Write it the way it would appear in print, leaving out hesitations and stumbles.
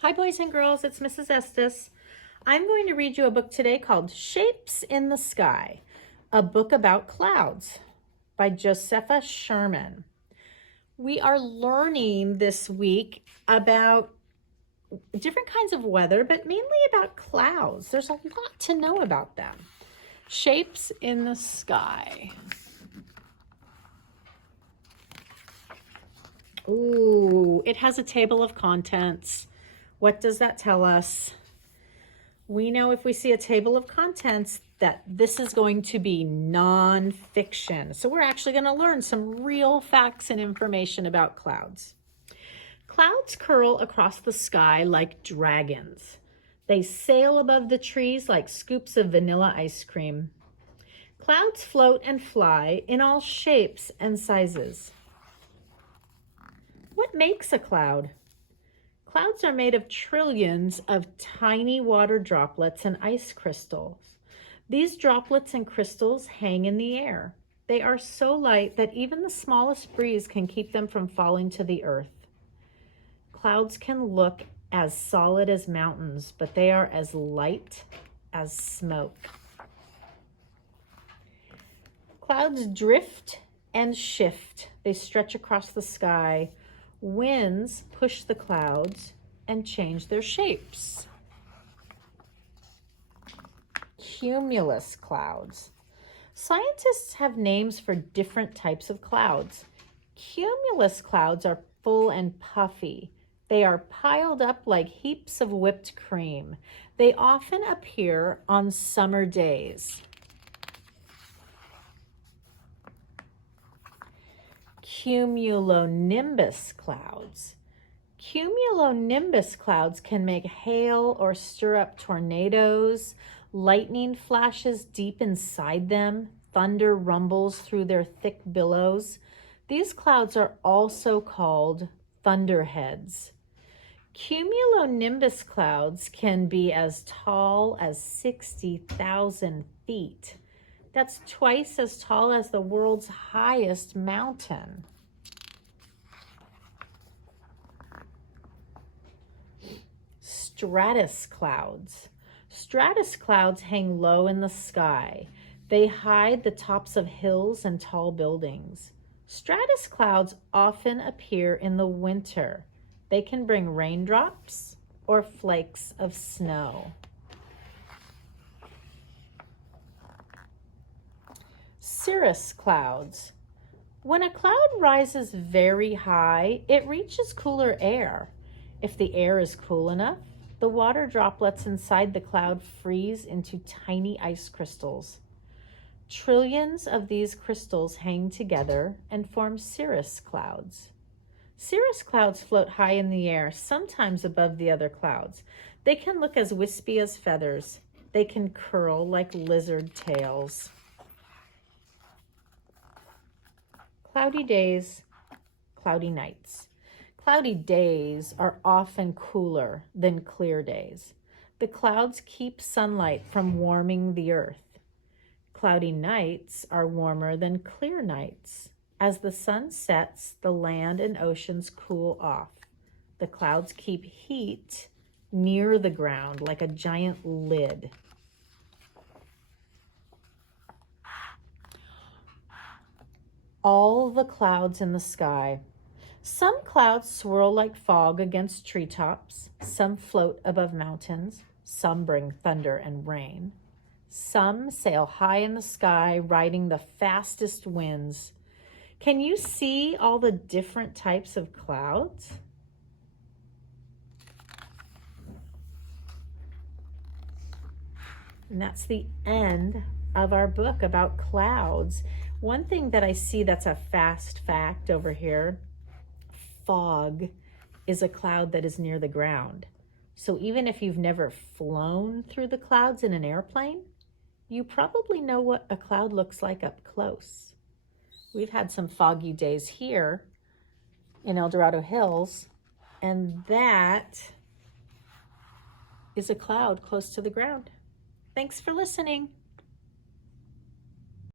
Hi, boys and girls, it's Mrs. Estes. I'm going to read you a book today called Shapes in the Sky, a book about clouds by Josepha Sherman. We are learning this week about different kinds of weather, but mainly about clouds. There's a lot to know about them. Shapes in the Sky. Ooh, it has a table of contents. What does that tell us? We know if we see a table of contents that this is going to be nonfiction. So we're actually going to learn some real facts and information about clouds. Clouds curl across the sky like dragons. They sail above the trees like scoops of vanilla ice cream. Clouds float and fly in all shapes and sizes. What makes a cloud? Clouds are made of trillions of tiny water droplets and ice crystals. These droplets and crystals hang in the air. They are so light that even the smallest breeze can keep them from falling to the earth. Clouds can look as solid as mountains, but they are as light as smoke. Clouds drift and shift. They stretch across the sky. Winds push the clouds and change their shapes. Cumulus clouds. Scientists have names for different types of clouds. Cumulus clouds are full and puffy. They are piled up like heaps of whipped cream. They often appear on summer days. Cumulonimbus clouds. Cumulonimbus clouds can make hail or stir up tornadoes. Lightning flashes deep inside them. Thunder rumbles through their thick billows. These clouds are also called thunderheads. Cumulonimbus clouds can be as tall as 60,000 feet. That's twice as tall as the world's highest mountain. Stratus clouds. Stratus clouds hang low in the sky. They hide the tops of hills and tall buildings. Stratus clouds often appear in the winter. They can bring raindrops or flakes of snow. Cirrus clouds. When a cloud rises very high, it reaches cooler air. If the air is cool enough, the water droplets inside the cloud freeze into tiny ice crystals. Trillions of these crystals hang together and form cirrus clouds. Cirrus clouds float high in the air, sometimes above the other clouds. They can look as wispy as feathers. They can curl like lizard tails. Cloudy days, cloudy nights. Cloudy days are often cooler than clear days. The clouds keep sunlight from warming the earth. Cloudy nights are warmer than clear nights. As the sun sets, the land and oceans cool off. The clouds keep heat near the ground like a giant lid. All the clouds in the sky. Some clouds swirl like fog against treetops. Some float above mountains. Some bring thunder and rain. Some sail high in the sky, riding the fastest winds. Can you see all the different types of clouds? And that's the end of our book about clouds. One thing that I see that's a fast fact over here, fog is a cloud that is near the ground. So even if you've never flown through the clouds in an airplane, you probably know what a cloud looks like up close. We've had some foggy days here in El Dorado Hills, and that is a cloud close to the ground. Thanks for listening.